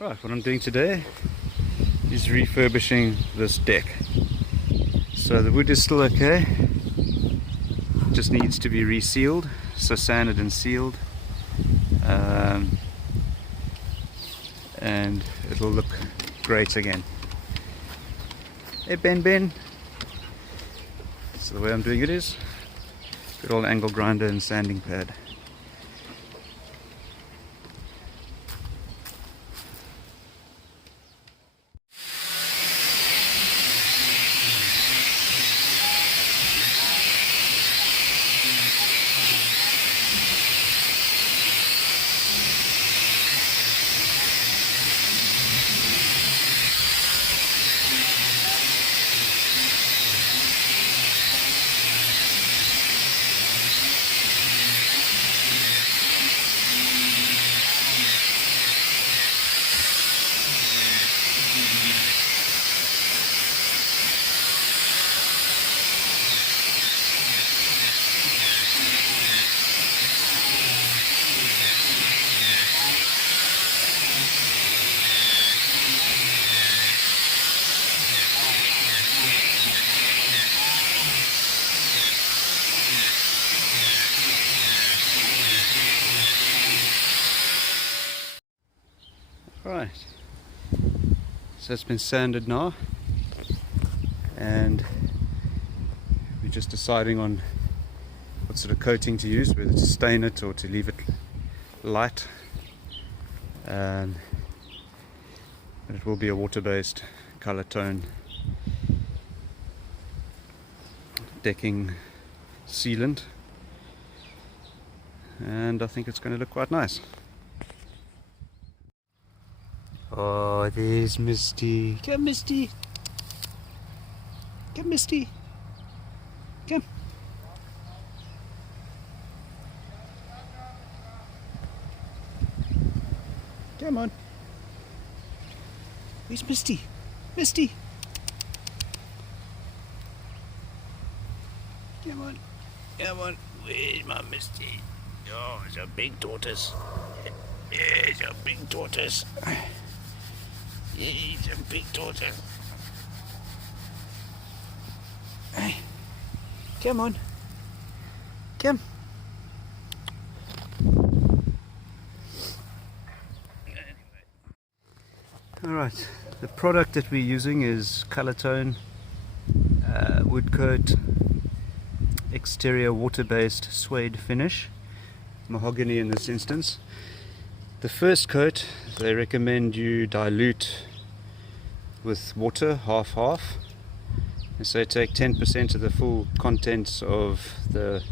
Right, what I'm doing today is refurbishing this deck. So the wood is still okay, it just needs to be resealed, so sanded and sealed, and it'll look great again. Hey Ben. So the way I'm doing it is good old angle grinder and sanding pad. Right, so it's been sanded now, and we're just deciding on what sort of coating to use, whether to stain it or to leave it light. But it will be a water-based color tone decking sealant, and I think it's going to look quite nice. Oh, there's Misty. Come, Misty. Come, Misty. Come. Come on. Where's Misty? Misty. Come on. Come on. Where's my Misty? Oh, it's a big tortoise. It's a big tortoise. He's a big tortoise. Hey, come on. Come. Alright, the product that we're using is Colortone wood coat exterior water-based suede finish, mahogany in this instance. The first coat they recommend you dilute with water, half-half, and so take 10% of the full contents of the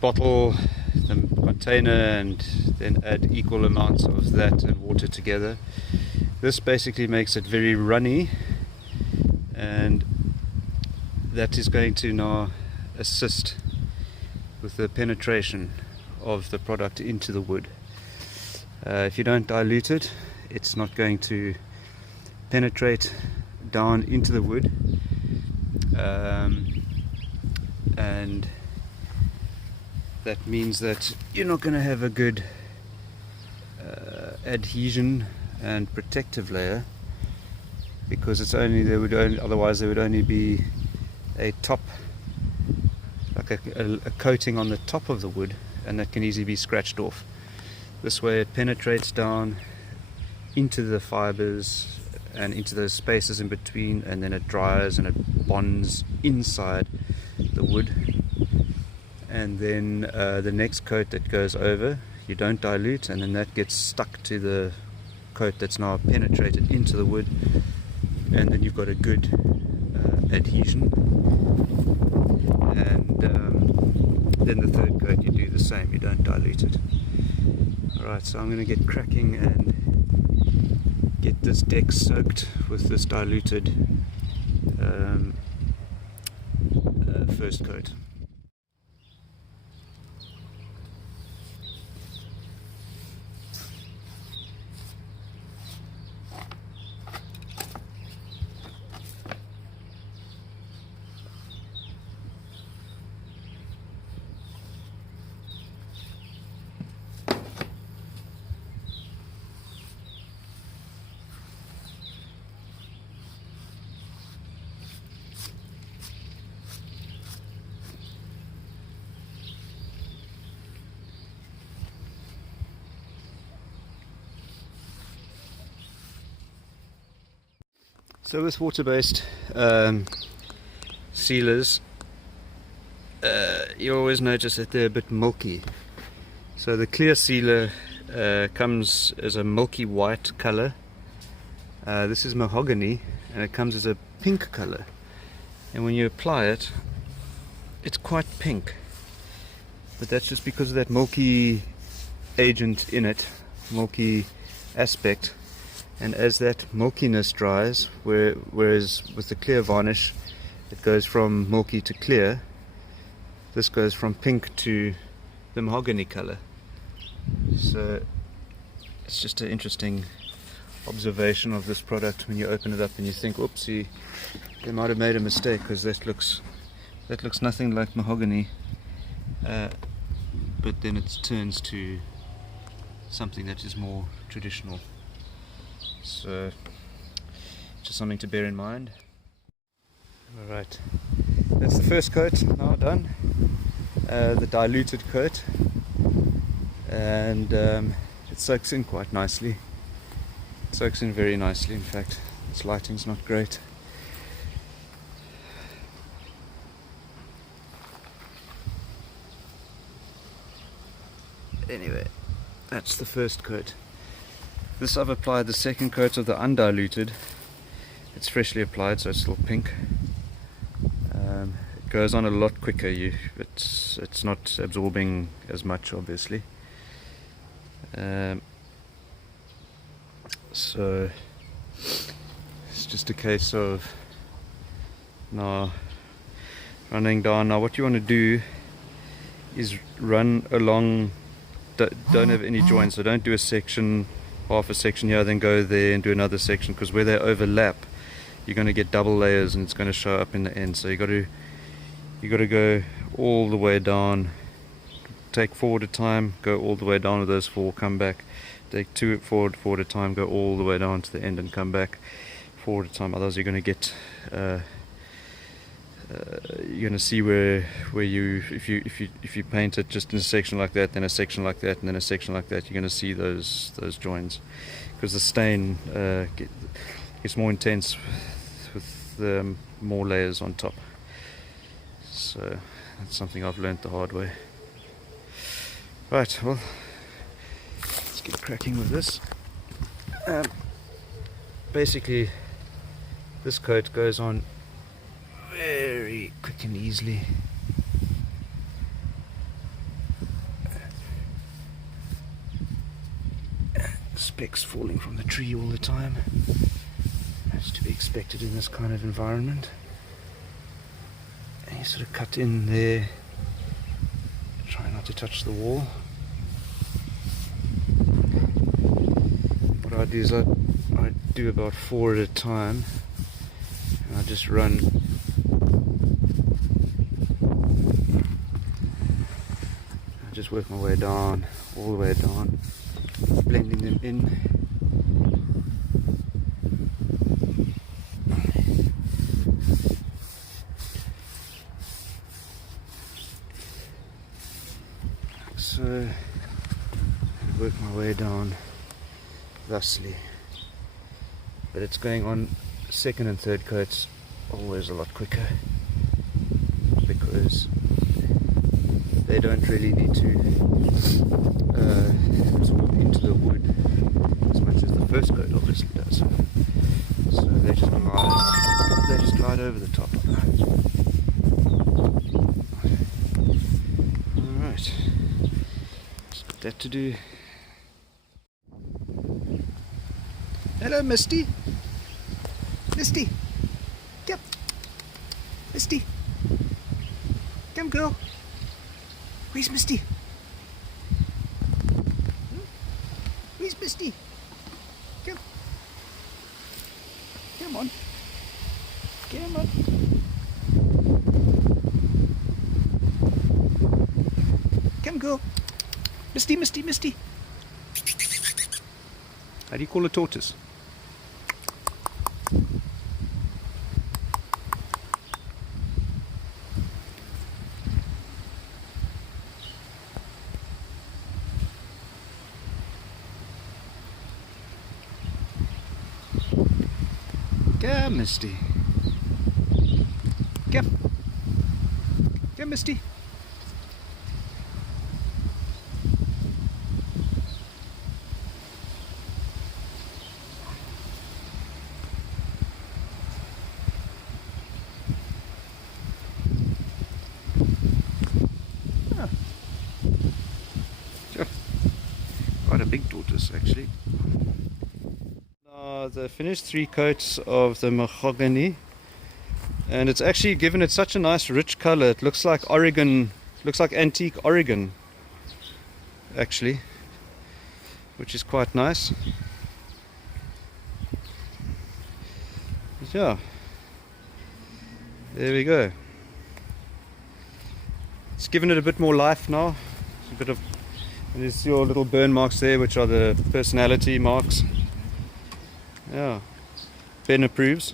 bottle, the container, and then add equal amounts of that and water together. This basically makes it very runny, and that is going to now assist with the penetration of the product into the wood. If you don't dilute it, it's not going to penetrate down into the wood, and that means that you're not going to have a good adhesion and protective layer, because it's only otherwise there would only be a top, like a coating on the top of the wood, and that can easily be scratched off. This way it penetrates down into the fibers and into those spaces in between, and then it dries and it bonds inside the wood. And then the next coat that goes over, you don't dilute, and then that gets stuck to the coat that's now penetrated into the wood, and then you've got a good adhesion. And then the third coat you do the same, you don't dilute it. Alright, so I'm going to get cracking and get this deck soaked with this diluted first coat. So with water-based sealers, you always notice that they're a bit milky. So the clear sealer comes as a milky white color. This is mahogany, and it comes as a pink color. And when you apply it, it's quite pink. But that's just because of that milky agent in it, milky aspect. And as that milkiness dries, whereas with the clear varnish it goes from milky to clear, this goes from pink to the mahogany color. So it's just an interesting observation of this product when you open it up and you think, oopsie, they might have made a mistake, because that looks nothing like mahogany, but then it turns to something that is more traditional. So just something to bear in mind. Alright, that's the first coat now done, the diluted coat, and it soaks in quite nicely. It soaks in very nicely. In fact, its lighting's not great. Anyway, that's the first coat. This I've applied the second coat of the undiluted. It's freshly applied, so it's still pink. It goes on a lot quicker. It's not absorbing as much, obviously. So it's just a case of now running down. Now what you want to do is run along, don't have any joints, so don't do a section, half a section here, then go there and do another section, because where they overlap you're going to get double layers and it's going to show up in the end. So you got to go all the way down, take 4 at a time, go all the way down with those 4, come back, take 2 forward, 4 at a time, go all the way down to the end and come back 4 at a time. Otherwise you're going to get you're going to see where you, if you paint it just in a section like that, then a section like that, and then a section like that, you're going to see those joins, because the stain gets more intense with more layers on top. So that's something I've learned the hard way. Right, well, let's get cracking with this. Basically, this coat goes on very quick and easily. Specks falling from the tree all the time. That's to be expected in this kind of environment. And you sort of cut in there, try not to touch the wall. What I do is I do about 4 at a time, and I just run just work my way down, all the way down, blending them in. So, work my way down thusly. But it's going on second and third coats always a lot quicker, because they don't really need to absorb into the wood as much as the first coat obviously does. So they just glide over the top. Alright, just got that to do. Hello, Misty. Misty, come. Misty, come, girl. Where's Misty? Where's Misty? Come. Come on. Come on. Come, girl. Misty, Misty, Misty. How do you call a tortoise? Yeah, Misty. Come. Come, Misty. Ah. Sure. Quite a big tortoise, actually. Now, they finished 3 coats of the mahogany, and it's actually given it such a nice rich color. It looks like Oregon, looks like antique Oregon, actually, which is quite nice. But yeah, there we go. It's given it a bit more life now. It's a bit of, and there's your little burn marks there, which are the personality marks. Yeah, Ben approves.